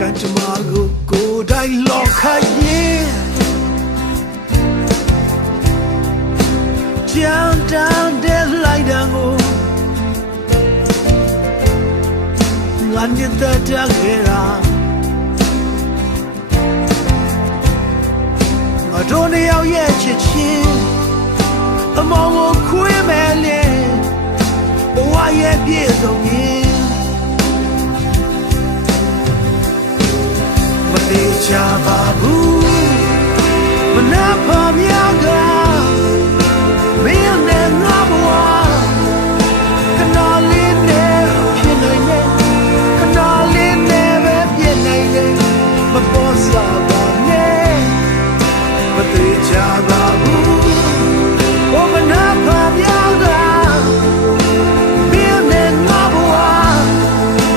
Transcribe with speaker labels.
Speaker 1: ကန်ကြမကိုကိုယ်တိုင်လော်ခတ်ရင်ကြံတန်းတဲ့လိုက်တန်ကိုငါညတဲ့တက်ခဲ့တာငါတို့နှစ်ယောက်ရဲ့ချစ်ချင်းအမောင်ကိုခွေးမယ်လေဘဝရဲ့ပြည့်စုံရင် ကြပါဘူးမနာပါများ